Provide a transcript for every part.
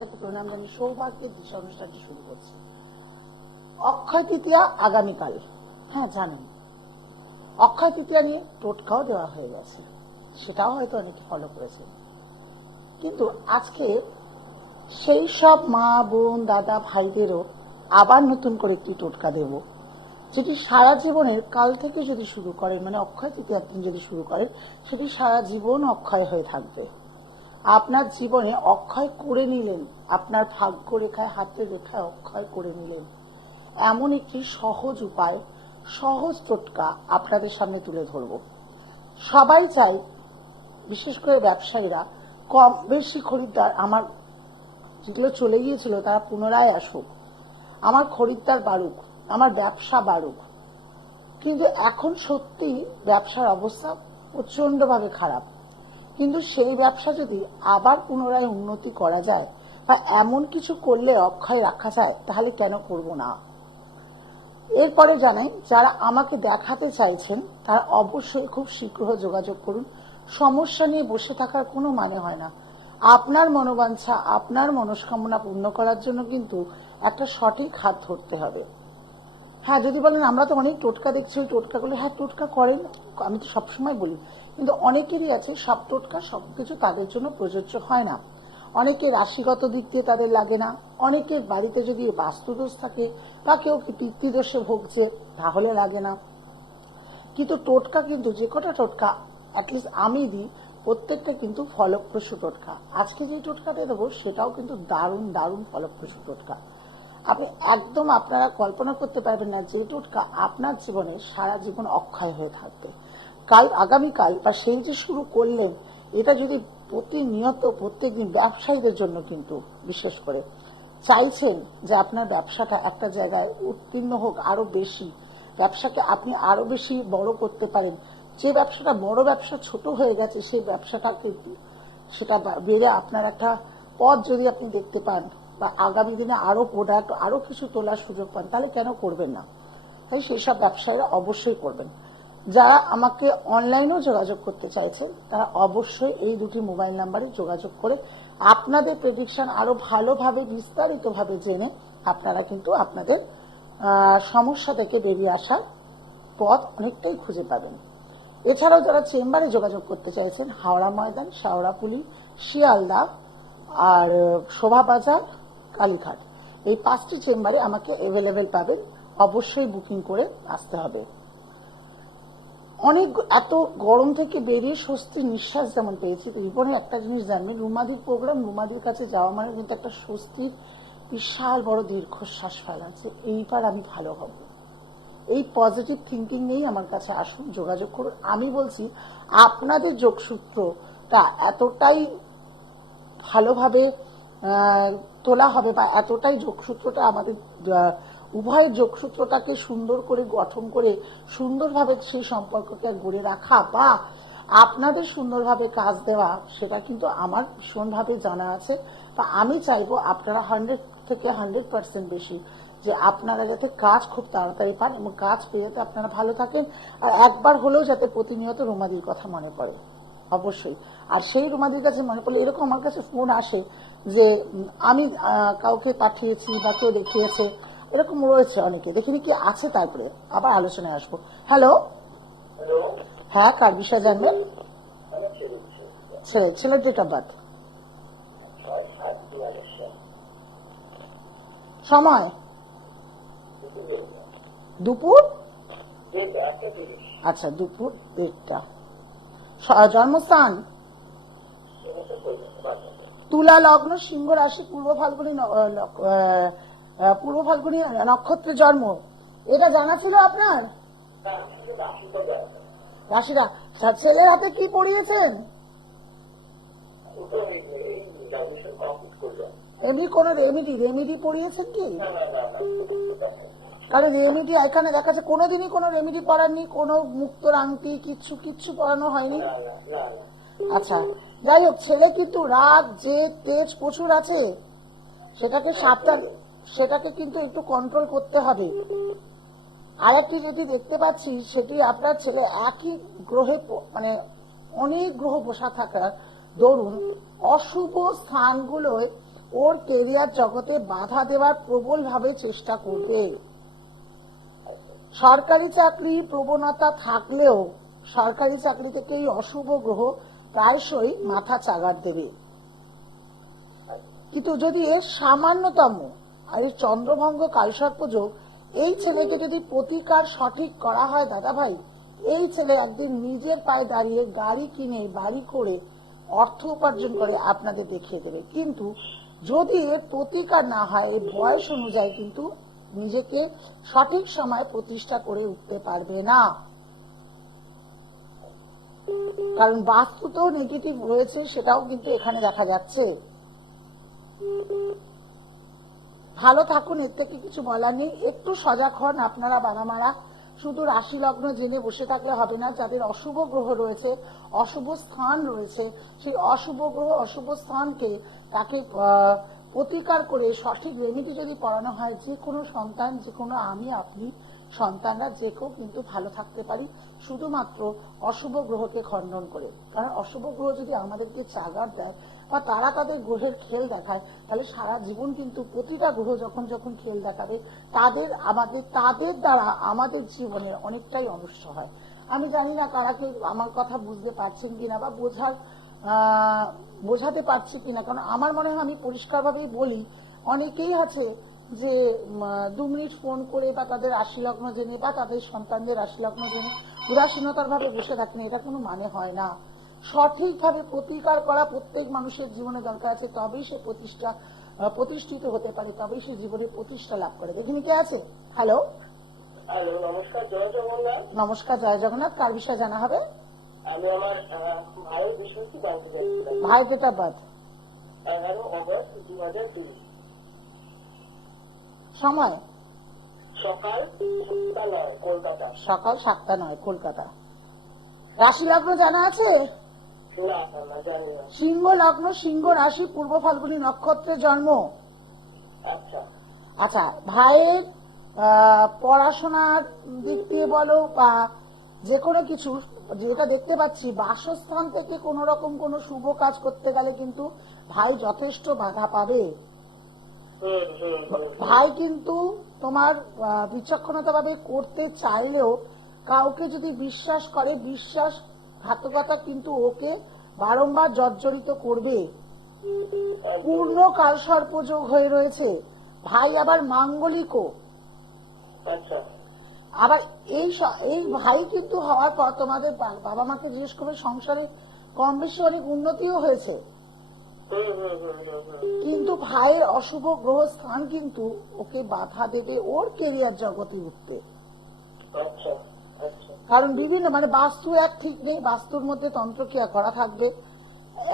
প্রণাম সৌভাগ্যের অনুষ্ঠানটি শুরু করছি। অক্ষয় তৃতীয়া আগামীকাল। হ্যাঁ জানেন। অক্ষয় তৃতীয়া নিয়ে টোটকাও দেওয়া হয়ে গেছে। সেটাও হয়তো অনেকে ফলো করেছেন। কিন্তু আজকে সেই সব মা, বোন, দাদা, ভাইদেরও আবার নতুন করে একটি টোটকা দেব, যেটি সারা জীবনের কাল থেকে যদি শুরু করেন মানে অক্ষয় তৃতীয়ার দিন যদি শুরু করেন সেটি সারা জীবন অক্ষয় হয়ে থাকবে। আপনার জীবনে অক্ষয় করে নিলেন। আপনার ভাগ্য রেখায় হাতের রেখায় অক্ষয় করে নিলেন। এমন একটি সহজ উপায়, সহজ টোটকা আপনাদের সামনে তুলে ধরব। সবাই চাই, বিশেষ করে ব্যবসায়ীরা, কম বেশি খরিদ্দার আমার যেগুলো চলে গিয়েছিল তারা পুনরায় আসুক। আমার খরিদ্দার বাড়ুক, আমার ব্যবসা বাড়ুক। কিন্তু এখন সত্যি ব্যবসার অবস্থা প্রচন্ডভাবে খারাপ। কিন্তু সেই ব্যবসা যদি আবার পুনরায় উন্নতি করা যায় বা এমন কিছু করলে অক্ষয় রাখা যায়, তাহলে কেন করব না? এরপরে জানাই, যারা আমাকে দেখাতে চাইছেন, তারা অবশ্যই খুব শীঘ্র যোগাযোগ করুন। সমস্যা নিয়ে বসে থাকার কোনো মানে হয় না। আপনার মনোবাঞ্ছা, আপনার মনস্কামনা পূর্ণ করার জন্য কিন্তু একটা সঠিক হাত ধরতে হবে। হ্যাঁ যদি বলেন, আমরা তো অনেক টোটকা দেখছি, ওই টোটকাগুলো হ্যাঁ টোটকা করেন, আমি তো সবসময় বলি। কিন্তু অনেকেরই আছে, সব টোটকা সবকিছু তাদের জন্য প্রযোজ্য হয় না। অনেকে রাশিগত দিক দিয়ে তাদের লাগে না। অনেকের বাড়িতে যদি বাস্তুদোষ থাকে বা কেউ কি পিতৃদোষে ভুগছে, তাহলে লাগে না। কিন্তু টোটকা কিন্তু, যে কটা টোটকা অ্যাটলিস্ট আমি দিই, প্রত্যেকটা কিন্তু ফলপ্রসূ টোটকা। আজকে যে টোটকাটা দেবো, সেটাও কিন্তু দারুণ দারুণ ফলপ্রসূ টোটকা। আপনি একদম আপনারা কল্পনা করতে পারবেন না যে টোটকা আপনার জীবনে সারা জীবন অক্ষয় হয়ে থাকবে। কাল, আগামীকাল বা সেই যে শুরু করলেন, এটা যদি প্রতিনিয়ত প্রত্যেকদিন ব্যবসায়ীদের জন্য কিন্তু বিশেষ করে। চাইছেন যে আপনার ব্যবসাটা একটা জায়গায় উত্তীর্ণ হোক আরও বেশি, ব্যবসাকে আপনি আরও বেশি বড় করতে পারেন। যে ব্যবসাটা বড় ব্যবসা, ছোট হয়ে গেছে, সেই ব্যবসাটা কিন্তু সেটা বেড়ে আপনার একটা পথ যদি আপনি দেখতে পান বা আগামী দিনে আরও প্রোডাক্ট আরও কিছু তোলার সুযোগ পান, তাহলে কেন করবেন না? তাই সেই সব ব্যবসায়ীরা অবশ্যই করবেন। যারা আমাকে অনলাইনেও যোগাযোগ করতে চাইছেন, তারা অবশ্যই এই দুটি মোবাইল নাম্বারে যোগাযোগ করে আপনাদের প্রেডিকশন আরও ভালোভাবে, বিস্তারিতভাবে জেনে আপনারা কিন্তু আপনাদের সমস্যা থেকে বেরিয়ে আসার পথ অনেকটাই খুঁজে পাবেন। এছাড়াও যারা চেম্বারে যোগাযোগ করতে চাইছেন, হাওড়া ময়দান, শাওড়াপুলি, শিয়ালদা, আর শোভাবাজার কালীঘাট। এই পাঁচটি চেম্বারে আমাকে অ্যাভেলেবেল পাবেন। অবশ্যই বুকিং করে আসতে হবে। অনেক এত গরম থেকে বেরিয়ে স্বস্তির নিঃশ্বাস যেমন পেয়েছি জীবনে একটা জিনিস জানবেন, রুমাদির প্রোগ্রাম রুমাদির কাছে যাওয়া মানে কিন্তু একটা স্বস্তির বিশাল বড় দীর্ঘশ্বাস ফেলা এইবার আমি ভালো হব। এই পজিটিভ থিঙ্কিং নিয়েই আমার কাছে আসুন, যোগাযোগ করুন। আমি বলছি, আপনাদের যোগসূত্রটা এতটাই ভালোভাবে তোলা হবে বা এতটাই যোগসূত্রটা আমাদের আহ, উভয়ের যোগসূত্রটাকে সুন্দর করে গঠন করে সুন্দরভাবে সেই সম্পর্ককে গড়ে রাখা বা আপনাদের সুন্দরভাবে কাজ দেওয়া সেটা কিন্তু আমার ভীষণভাবে জানা আছে। বা আমি চাইব আপনারা হান্ড্রেড থেকে হান্ড্রেড পার্সেন্ট বেশি যে আপনারা যাতে কাজ খুব তাড়াতাড়ি পান এবং কাজ পেয়ে যাতে আপনারা ভালো থাকেন। আর একবার হলেও যাতে প্রতিনিয়ত রুমাদির কথা মনে পড়ে। অবশ্যই। আর সেই রুমাদির কাছে মনে পড়লে এরকম আমার কাছে ফোন আসে যে আমি কাউকে পাঠিয়েছি বা কেউ দেখিয়েছে এরকম রয়েছে অনেকে। দেখিনি কি আছে তারপরে? আবার আলোচনায় আসব। হ্যালো হ্যাঁ কার বিষয় জানবেন? ছেলে ছেলে ছেলের ডেট অফ বার্থ সময়? দুপুর। আচ্ছা দুপুর দেড়টা। জন্মস্থান তুলা লগ্ন, সিংহ রাশি, পূর্ব ফাল্গুনি পূর্ব ফাল্গুনি নক্ষত্রে জন্ম। এটা জানা ছিল আপনার? রাশিরা ছেলের হাতে কি পড়িয়েছেন? এমনি কোন রেমিডি রেমিডি পড়িয়েছেন কি? কারণ রেমিডি এখানে দেখা যাচ্ছে কোনোদিনই কোনো রেমিডি পড়াননি কোনো মুক্তর আংটি কিচ্ছু কিচ্ছু পড়ানো হয়নি। আচ্ছা যাই হোক ছেলে কিন্তু রাগ যে তেজ প্রচুর আছে সেটাকে সাবধান সেটাকে কিন্তু একটু কন্ট্রোল করতে হবে। আর একটি যেটি দেখতে পাচ্ছি সেটি আপনার ছেলে একই গ্রহে মানে অনেক গ্রহ বসা থাকার দরুন অশুভ স্থানগুলোয় ওর কেরিয়ার জগতে বাধা দেওয়ার প্রবল ভাবে চেষ্টা করবে। সরকারি চাকরি প্রবণতা থাকলেও সরকারি চাকরি থেকে এই অশুভ গ্রহ প্রায়শই মাথা চাগার দেবে। কিন্তু যদি এর সামান্যতম আর এই চন্দ্রভঙ্গ কালসর্প যোগ এই ছেলেকে যদি প্রতিকার সঠিক করা হয় দাদা ভাই এই ছেলে একদিন নিজের পায়ে দাঁড়িয়ে গাড়ি কিনে, বাড়ি করে অর্থ উপার্জন করে আপনাদের দেখিয়ে দেবে। কিন্তু যদি এর প্রতিকার না হয় বয়স অনুযায়ী কিন্তু নিজেকে সঠিক সময় প্রতিষ্ঠা করে উঠতে পারবে না। কারণ বাস্তুতেও নেগেটিভ রয়েছে, সেটাও কিন্তু এখানে দেখা যাচ্ছে। ভালো থাকুন, এর থেকে কিছু বলার নেই। একটু সজাগ হন আপনারা বানামারা শুধু রাশি লগ্ন জেনে বসে থাকলে হবে না, যাদের অশুভ গ্রহ রয়েছে, অশুভ স্থান রয়েছে, সেই অশুভ গ্রহ, অশুভ স্থানকে তাকে প্রতিকার করে সঠিক রেমিডি যদি পড়ানো হয়, যে কোনো সন্তান, যে কোনো আমি, আপনি, সন্তানরা, যে কেউ কিন্তু ভালো থাকতে পারি, শুধুমাত্র অশুভ গ্রহকে খণ্ডন করে। কারণ অশুভ গ্রহ যদি আমাদেরকে চাগার দেয় বা তারা তাদের গ্রহের খেল দেখায়, তাহলে সারা জীবন কিন্তু প্রতিটা গ্রহ যখন যখন খেল দেখাবে, তাদের আমাদের, তাদের দ্বারা আমাদের জীবনের অনেকটাই অনিষ্ট হয়। আমি জানি না কারা কেউ আমার কথা বুঝতে পারছেন কিনা বা বোঝার বোঝাতে পারছি কিনা? কারণ আমার মনে হয় আমি পরিষ্কারভাবেই বলি অনেকেই আছে যে দু মিনিট ফোন করে বা তাদের রাশি লগ্ন জেনে বা তাদের সন্তানদের রাশি লগ্ন জেনে উদাসীনতার ভাবে বসে থাকেন এটা কোনো মানে হয় না। সঠিকভাবে প্রতিকার করা প্রত্যেক মানুষের জীবনে দরকার আছে তবেই সে প্রতিষ্ঠা প্রতিষ্ঠিত হতে পারে তবেই সে জীবনে প্রতিষ্ঠা লাভ করে। দেখিনি কে আছে? হ্যালো হ্যালো নমস্কার জয় জগন্নাথ। নমস্কার জয় জগন্নাথ কার বিষয়ে জানা হবে? আমি আমার ভাইয়ের বিষয় কি জানতে চাইছিলাম ভাই অফ এগারো অগস্ট দু হাজার দুই সময়? সকাল সাতটা নয় কলকাতা। সকাল সাতটা নয় কলকাতা। রাশি লগ্ন জানা আছে? না না, না জানি না। সিংহ লগ্ন সিংহ রাশি পূর্ব ফাল্গুনী নক্ষত্রে জন্ম। আচ্ছা। আচ্ছা ভাইয়ের পড়াশোনার দিক দিয়ে বলো বা যে কোনো কিছু যেটা দেখতে পাচ্ছি, বাসস্থান থেকে কোন রকম কোন শুভ কাজ করতে গেলে কিন্তু ভাই যথেষ্ট বাধা পাবে। ভাই কিন্তু তোমার বিচক্ষণতা ভাবে করতে চাইলেও কাউকে যদি বিশ্বাস করে, বিশ্বাস ঘাতকতা কিন্তু ওকে বারংবার জর্জরিত করবে। পূর্ণ কালসর্পযোগ হয়ে রয়েছে। ভাই আবার মাঙ্গলিকও। আচ্ছা। আবার এই এই ভাই কিন্তু হওয়ার পর তোমাদের বাবা মাকে জিজ্ঞেস করবে সংসারে কম বেশি অনেক উন্নতিও হয়েছে। কিন্তু ভাইয়ের অশুভ গ্রহ স্থান কিন্তু ওকে বাধা দেবে ওর কেরিয়ার জগতে উঠতে। আচ্ছা আচ্ছা। কারণ বিভিন্ন মানে বাস্তু এক ঠিক নেই বাস্তুর মধ্যে তন্ত্রক্রিয়া করা থাকবে।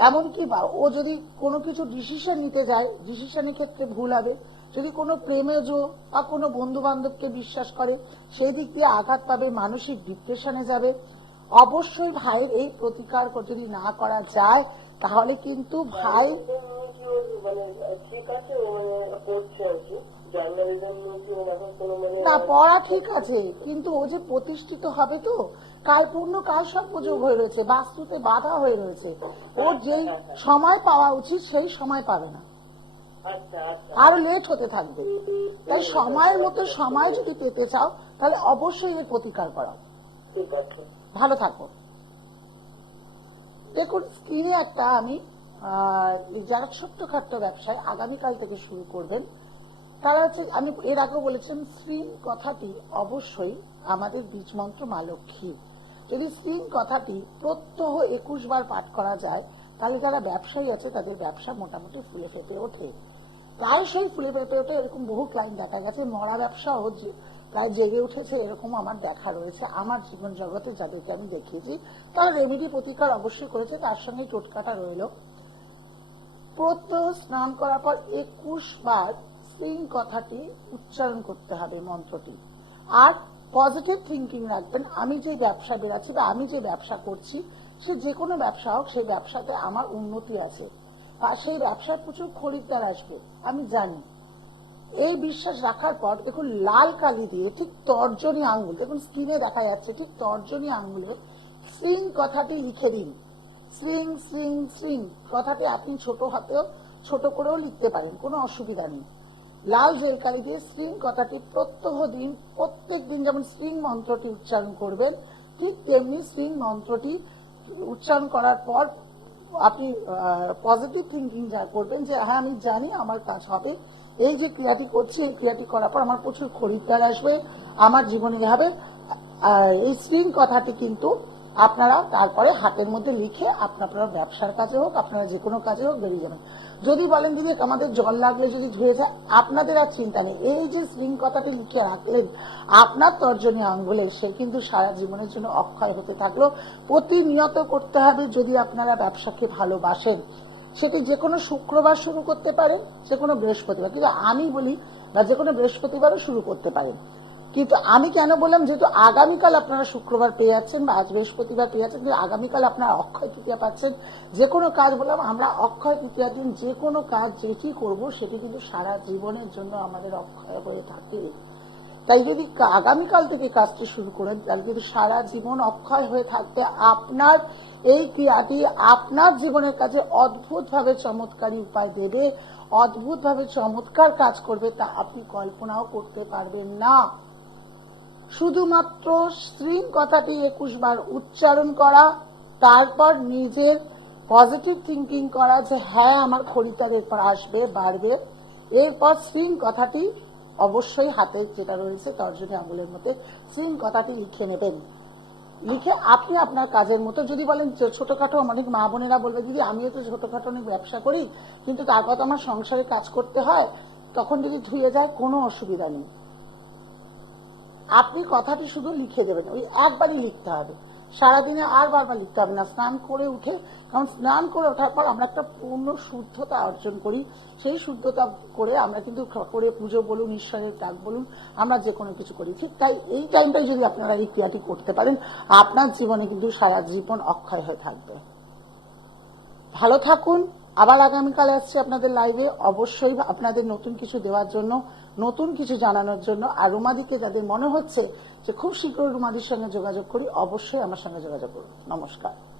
এমনকি বা ও যদি কোনো কিছু ডিসিশন নিতে যায় ডিসিশনের ক্ষেত্রে ভুল হবে। যদি কোনো প্রেমেজ বা কোনো বন্ধু বান্ধবকে বিশ্বাস করে সেই দিক দিয়ে আঘাত পাবে মানসিক ডিপ্রেশনে যাবে। অবশ্যই ভাইয়ের এই প্রতিকার যদি না করা যায়। তাহলে কিন্তু ভাই মানে মানে মানে না পড়া ঠিক আছে কিন্তু ও যে প্রতিষ্ঠিত হবে তো কাল পূর্ণ কাল সব যোগ হয়ে রয়েছে বাস্তুতে বাধা হয়ে রয়েছে। ওর যেই সময় পাওয়া উচিত সেই সময় পাবে না। আরও লেট হতে থাকবে। তাই সময়ের মতো সময় যদি পেতে চাও তাহলে অবশ্যই এর প্রতিকার আছে। ভালো থাকো। দেখুন স্ক্রিনে একটা আমি যারা ছোট্টখাট্ট ব্যবসায় আগামীকাল থেকে শুরু করবেন তারা হচ্ছে আমি এর আগেও বলেছেন স্ত্রীন কথাটি অবশ্যই আমাদের বীজ মন্ত্র মা লক্ষ্মী। যদি স্ত্রীন কথাটি প্রত্যহ একুশ বার পাঠ করা যায় তাহলে যারা ব্যবসায়ী আছে তাদের ব্যবসা মোটামুটি ফুলে ফেপে ওঠে। প্রায়শই ফুলে ফেপে ওঠে এরকম বহু ক্লাইন্ট দেখা গেছে, মরা ব্যবসাও প্রায় জেগে উঠেছে, এরকম আমার দেখা রয়েছে। আমার জীবন জগতে যাদেরকে আমি দেখিয়েছি, তারা রেমিডি প্রতিকার অবশ্যই করেছে, তার সঙ্গে টোটকাটা রইল। প্রত্যহ স্নান করার পর একুশ বার স্ত্রীন কথাটি উচ্চারণ করতে হবে মন্ত্রটি। আর পজিটিভ থিঙ্কিং রাখবেন, আমি যে ব্যবসা বেরাচ্ছি বা আমি যে ব্যবসা করছি, সে যে কোনো ব্যবসা হোক সেই ব্যবসাতে আমার উন্নতি আছে। সেই ব্যবসায় প্রচুর খরিদ্দার আসবে, আমি জানি। এই বিশ্বাস রাখার পর দেখুন লাল কালি দিয়ে ঠিক তর্জনী আঙ্গুল, দেখুন স্ক্রিনে দেখা যাচ্ছে ঠিক তর্জনী আঙ্গুলে স্রিং কথাটি লিখে দিন। স্রিং স্রিং স্রিং কথাটি আপনি ছোট হাতেও, ছোট করেও লিখতে পারেন, কোনো অসুবিধা নেই। লাল জেল কালি দিয়ে স্ট্রিং কথাটি প্রত্যহ দিন, প্রত্যেক দিন যেমন স্ট্রিং মন্ত্রটি উচ্চারণ করবেন, ঠিক তেমনি স্ট্রিং মন্ত্রটি উচ্চারণ করার পর আপনি পজিটিভ থিঙ্কিং যা করবেন যে হ্যাঁ আমি জানি আমার কাজ হবে। এই যে ক্রিয়াটি করছি, এই ক্রিয়াটি করার পর আমার প্রচুর খরিদ্দার আসবে, আমার জীবনে যাবে। এই স্ক্রিন কথাটি কিন্তু আপনারা তারপরে হাতের মধ্যে লিখে আপনার ব্যবসার কাজে হোক, আপনারা যে কোনো কাজে হোক বেরিয়ে যাবেন। যদি বলেন দিদি আমাদের জল লাগলে যদি ধুয়ে যায়, আপনাদের আর চিন্তা নেই। এই যে স্ট্রিং কথাটি লিখে রাখলেন, আপনার তর্জনী আঙ্গুলে সে কিন্তু সারা জীবনের জন্য অক্ষয় হতে থাকল। প্রতিনিয়ত করতে হবে যদি আপনারা ব্যবসাকে ভালোবাসেন। সেটি যে কোনো শুক্রবার শুরু করতে পারেন, যে কোনো বৃহস্পতিবার। কিন্তু আমি বলি, বা যে কোনো বৃহস্পতিবারও শুরু করতে পারেন। কিন্তু আমি কেন বললাম, যেহেতু আগামীকাল আপনারা শুক্রবার পেয়ে যাচ্ছেন বা আজ বৃহস্পতিবার পেয়ে যাচ্ছেন, কিন্তু আগামীকাল আপনারা অক্ষয় তৃতীয়া পাচ্ছেন, যে কোনো কাজ বললাম, আমরা অক্ষয় তৃতীয়ার দিন যে কোনো কাজ যেটি করব, সেটি কিন্তু সারা জীবনের জন্য আমাদের অক্ষয় হয়ে থাকে। তাই যদি আগামীকাল থেকে কাজটি শুরু করেন, তাহলে কিন্তু সারা জীবন অক্ষয় হয়ে থাকবে আপনার এই ক্রিয়াটি। আপনার জীবনের কাজে অদ্ভুতভাবে চমৎকারী উপায় দেবে, অদ্ভুতভাবে চমৎকার কাজ করবে তা আপনি কল্পনাও করতে পারবেন না। শুধুমাত্র স্ত্রীং কথাটি একুশ বার উচ্চারণ করা, তারপর নিজের পজিটিভ থিঙ্কিং করা যে হ্যাঁ আমার খরিদ্দার এরপর আসবে, বাড়বে। এরপর স্ত্রীং কথাটি অবশ্যই হাতে যেটা রয়েছে, তর্জনী আঙুলের মধ্যে স্ত্রীং কথাটি লিখে নেবেন। লিখে আপনি আপনার কাজের মতো, যদি বলেন ছোটখাটো অনেক মা বোনেরা বলবে, দিদি, আমিও তো ছোটখাটো অনেক ব্যবসা করি, কিন্তু তারপর তো আমার সংসারে কাজ করতে হয়। তখন যদি ধুয়ে যায়, কোনো অসুবিধা নেই। আপনি কথাটি শুধু লিখে দেবেন, ওই একবারই লিখতে হবে। সারাদিনে আর বারবার লিখতে হবে না, স্নান করে উঠে, কারণ স্নান করে ওঠার পর আমরা একটা পূর্ণ শুদ্ধতা অর্জন করি। সেই শুদ্ধতা করে আমরা কিন্তু করে পুজো বলুন, ঈশ্বরের ডাক বলুন, আমরা যে কোনো কিছু করি। ঠিক তাই এই টাইমটাই যদি আপনারা এই ক্রিয়াটি করতে পারেন, আপনার জীবনে কিন্তু সারা জীবন অক্ষয় হয়ে থাকবে। ভালো থাকুন। আবার আগামীকাল আসছি আপনাদের লাইভে অবশ্যই আপনাদের নতুন কিছু দেওয়ার জন্য নতুন কিছু জানানোর জন্য। আর রুমাদিকে যাদের মনে হচ্ছে যে খুব শীঘ্রই রুমাদির সঙ্গে যোগাযোগ করি, অবশ্যই আমার সঙ্গে যোগাযোগ করুন। নমস্কার।